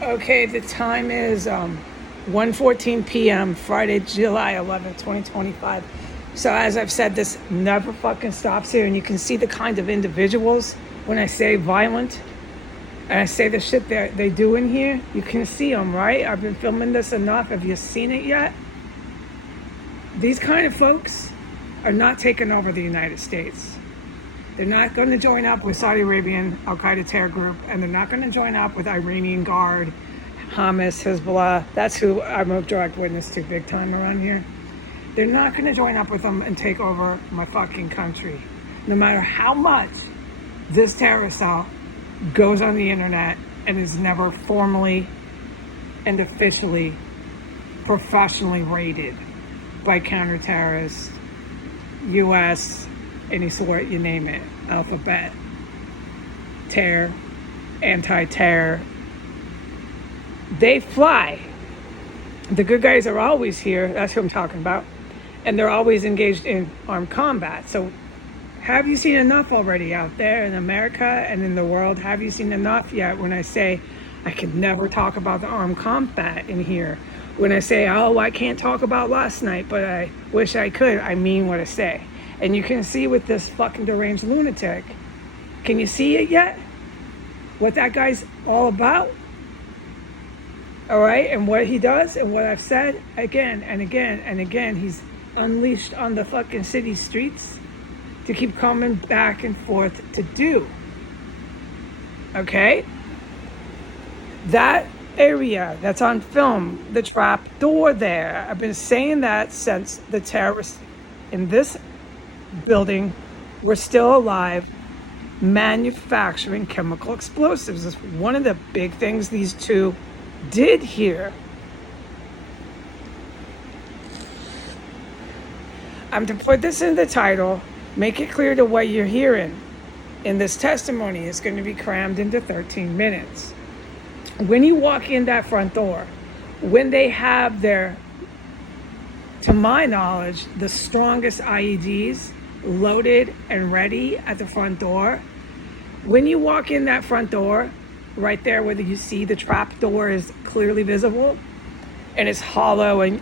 Okay, the time is 1:14 p.m. Friday, July 11th, 2025. So as I've said, this never fucking stops here, and you can see the kind of individuals when I say violent, and I say the shit that they do in here. You can see them, right? I've been filming this enough. Have you seen it yet? These kind of folks are not taking over the United States. They're not going to join up with Saudi Arabian Al-Qaeda terror group, and they're not going to join up with Iranian Guard, Hamas, Hezbollah. That's who I'm a direct witness to big time around here. They're not going to join up with them and take over my fucking country. No matter how much this terrorist cell goes on the internet and is never formally and officially, professionally rated by counterterrorists, U.S., any sort, you name it, alphabet, terror, anti-terror. They fly. The good guys are always here. That's who I'm talking about. And they're always engaged in armed combat. So have you seen enough already out there in America and in the world? Have you seen enough yet when I say I could never talk about the armed combat in here? When I say, oh, I can't talk about last night, but I wish I could, I mean what I say. And you can see with this fucking deranged lunatic, can you see it yet? What that guy's all about? All right, and what he does and what I've said again and again and again, he's unleashed on the fucking city streets to keep coming back and forth to do. Okay? That area that's on film, the trap door there, I've been saying that since the terrorists in this building were still alive, manufacturing chemical explosives. Is one of the big things these two did here. I'm to put this in the title, make it clear to what you're hearing in this testimony. It's going to be crammed into 13 minutes. When you walk in that front door, when they have their, to my knowledge, the strongest IEDs loaded and ready at the front door, when you walk in that front door, right there where you see the trap door is clearly visible and it's hollow and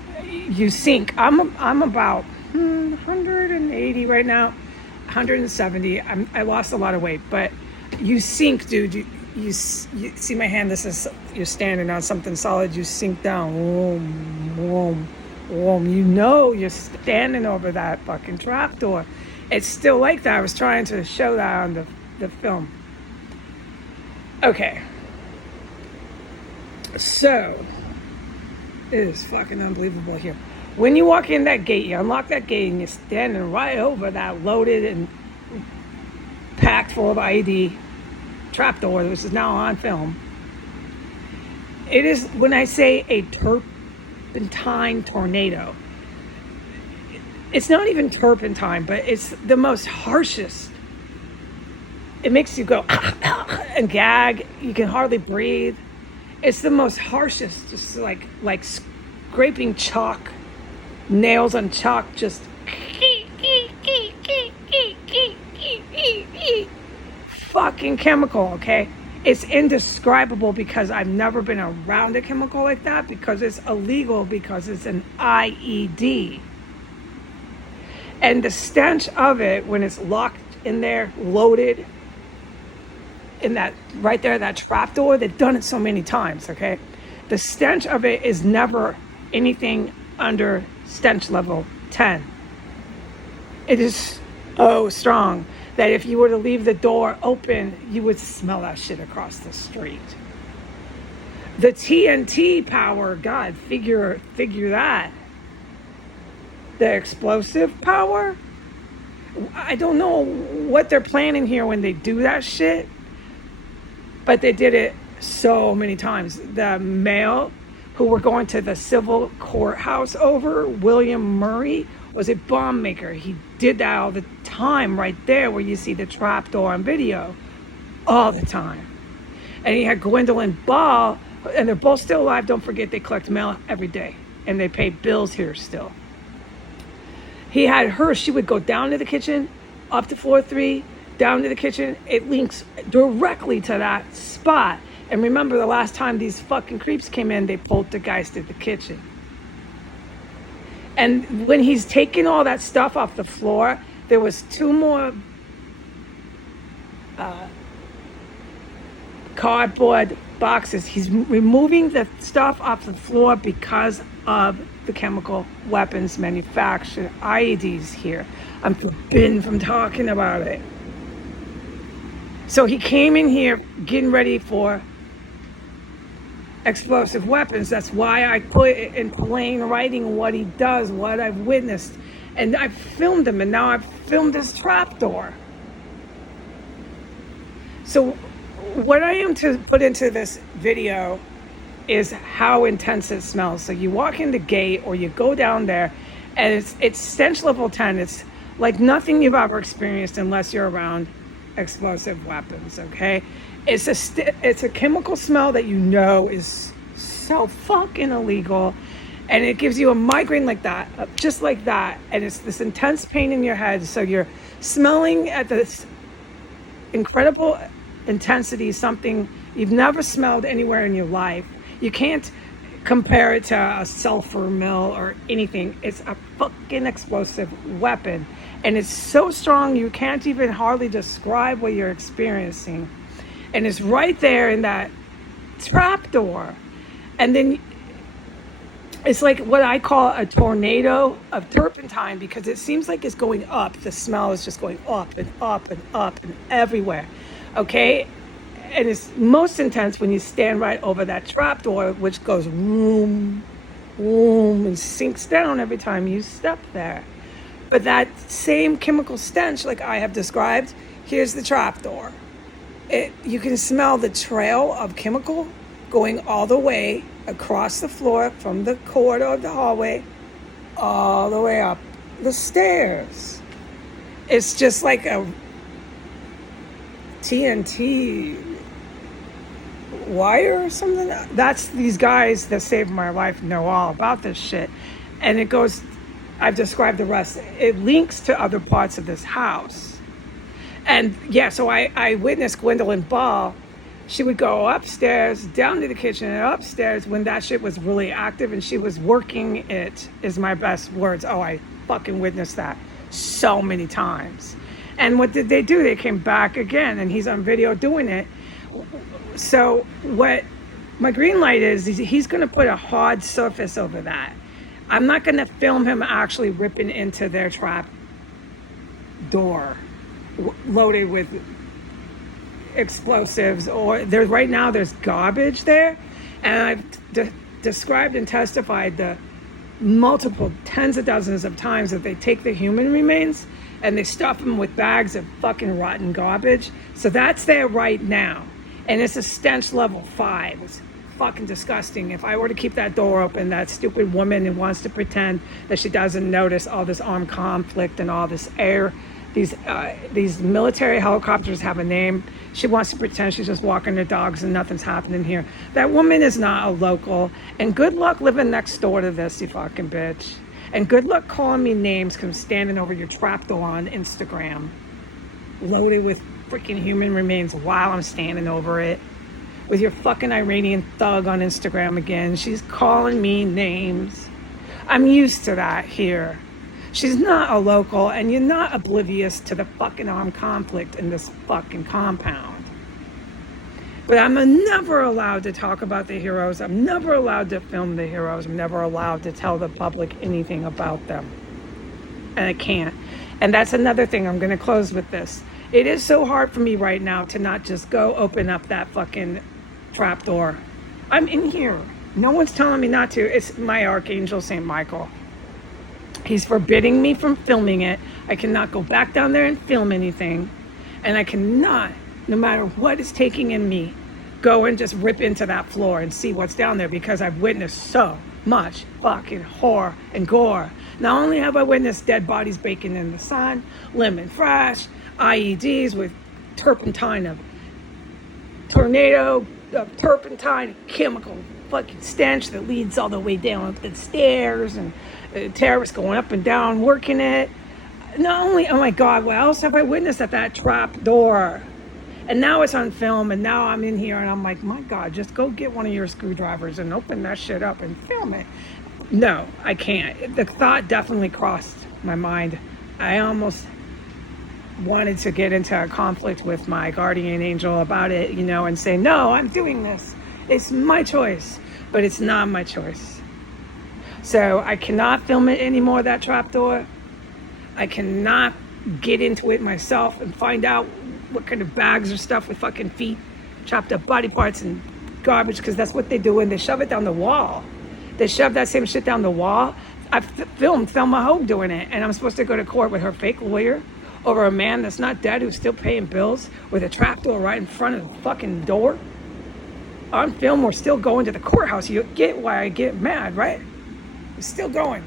you sink. I'm about 180 right now, 170. I lost a lot of weight, but you sink, dude. You see my hand, this is, you're standing on something solid, you sink down, whoom, whoom, whoom. You know you're standing over that fucking trap door. It's still like that. I was trying to show that on the film. Okay. So, it is fucking unbelievable here. When you walk in that gate, you unlock that gate and you're standing right over that loaded and packed full of IED trapdoor, which is now on film. It is, when I say a turpentine tornado, it's not even turpentine, but it's the most harshest. It makes you go and gag. You can hardly breathe. It's the most harshest, just like scraping chalk, nails on chalk, just fucking chemical, okay? It's indescribable because I've never been around a chemical like that, because it's illegal, because it's an IED. And the stench of it when it's locked in there, loaded in that, right there, that trap door, they've done it so many times, okay? The stench of it is never anything under stench level 10. It is so strong that if you were to leave the door open, you would smell that shit across the street. The TNT power, God, figure that. The explosive power, I don't know what they're planning here when they do that shit, but they did it so many times. The male who we're going to the civil courthouse over, William Murray, was a bomb maker. He did that all the time right there where you see the trap door on video, all the time. And he had Gwendolyn Ball, and they're both still alive. Don't forget, they collect mail every day and they pay bills here still. He had her, she would go down to the kitchen, up to floor 3, down to the kitchen. It links directly to that spot. And remember, the last time these fucking creeps came in, they poltergeisted the kitchen. And when he's taking all that stuff off the floor, there was 2 more cardboard boxes. He's removing the stuff off the floor because of the chemical weapons manufacturer, IEDs here. I'm forbidden from talking about it. So he came in here getting ready for explosive weapons. That's why I put it in plain writing what he does, what I've witnessed. And I filmed him, and now I've filmed his trapdoor. So what I am to put into this video is how intense it smells. So you walk in the gate or you go down there, and it's stench level 10. It's like nothing you've ever experienced unless you're around explosive weapons, okay? It's a chemical smell that you know is so fucking illegal, and it gives you a migraine like that, just like that, and it's this intense pain in your head. So you're smelling at this incredible intensity, something you've never smelled anywhere in your life. You can't compare it to a sulfur mill or anything. It's a fucking explosive weapon, and it's so strong you can't even hardly describe what you're experiencing. And it's right there in that trapdoor. And then it's like what I call a tornado of turpentine, because it seems like it's going up. The smell is just going up and up and up and everywhere. Okay? And it's most intense when you stand right over that trapdoor, which goes boom, boom, and sinks down every time you step there. But that same chemical stench, like I have described, here's the trapdoor. You can smell the trail of chemical going all the way across the floor from the corridor of the hallway all the way up the stairs. It's just like a TNT wire or something. That's these guys that saved my life know all about this shit. And it goes, I've described the rest. It links to other parts of this house. And yeah, so I witnessed Gwendolyn Ball. She would go upstairs, down to the kitchen, and upstairs when that shit was really active, and she was working it, is my best words. Oh, I fucking witnessed that so many times. And what did they do? They came back again, and he's on video doing it. So what my green light is he's going to put a hard surface over that. I'm not going to film him actually ripping into their trap door loaded with explosives, or there's right now there's garbage there, and I've described and testified the multiple tens of dozens of times that they take the human remains and they stuff them with bags of fucking rotten garbage. So that's there right now, and it's a stench level 5. It's fucking disgusting. If I were to keep that door open, that stupid woman who wants to pretend that she doesn't notice all this armed conflict and all this air, these military helicopters have a name. She wants to pretend she's just walking her dogs and nothing's happening here. That woman is not a local. And good luck living next door to this, you fucking bitch. And good luck calling me names because I'm standing over your trapdoor on Instagram, loaded with freaking human remains while I'm standing over it. With your fucking Iranian thug on Instagram again. She's calling me names. I'm used to that here. She's not a local, and you're not oblivious to the fucking armed conflict in this fucking compound. But I'm never allowed to talk about the heroes. I'm never allowed to film the heroes. I'm never allowed to tell the public anything about them. And I can't. And that's another thing. I'm going to close with this. It is so hard for me right now to not just go open up that fucking trapdoor. I'm in here. No one's telling me not to. It's my archangel, St. Michael. He's forbidding me from filming it. I cannot go back down there and film anything. And I cannot, no matter what is taking in me, go and just rip into that floor and see what's down there, because I've witnessed so much fucking horror and gore. Not only have I witnessed dead bodies baking in the sun, lemon fresh, IEDs with turpentine of tornado, of turpentine, chemical fucking stench that leads all the way down the stairs, and terrorists going up and down working it. Not only, oh my God, what else have I witnessed at that trap door? And now it's on film, and now I'm in here, and I'm like, my God, just go get one of your screwdrivers and open that shit up and film it. No, I can't. The thought definitely crossed my mind. I almost wanted to get into a conflict with my guardian angel about it, and say, no, I'm doing this. It's my choice, but it's not my choice. So I cannot film it anymore, that trapdoor. I cannot get into it myself and find out what kind of bags or stuff with fucking feet, chopped up body parts and garbage, because that's what they do, and they shove it down the wall. They shove that same shit down the wall. I've filmed Thelma Hogue doing it, and I'm supposed to go to court with her fake lawyer over a man that's not dead who's still paying bills with a trapdoor right in front of the fucking door. On film, we're still going to the courthouse. You get why I get mad, right? We're still going.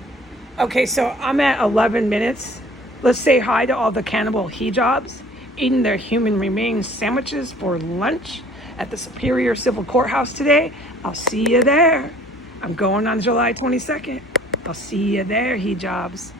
Okay, so I'm at 11 minutes. Let's say hi to all the cannibal hijabs eating their human remains sandwiches for lunch at the Superior Civil Courthouse today. I'll see you there. I'm going on July 22nd. I'll see you there, hijabs.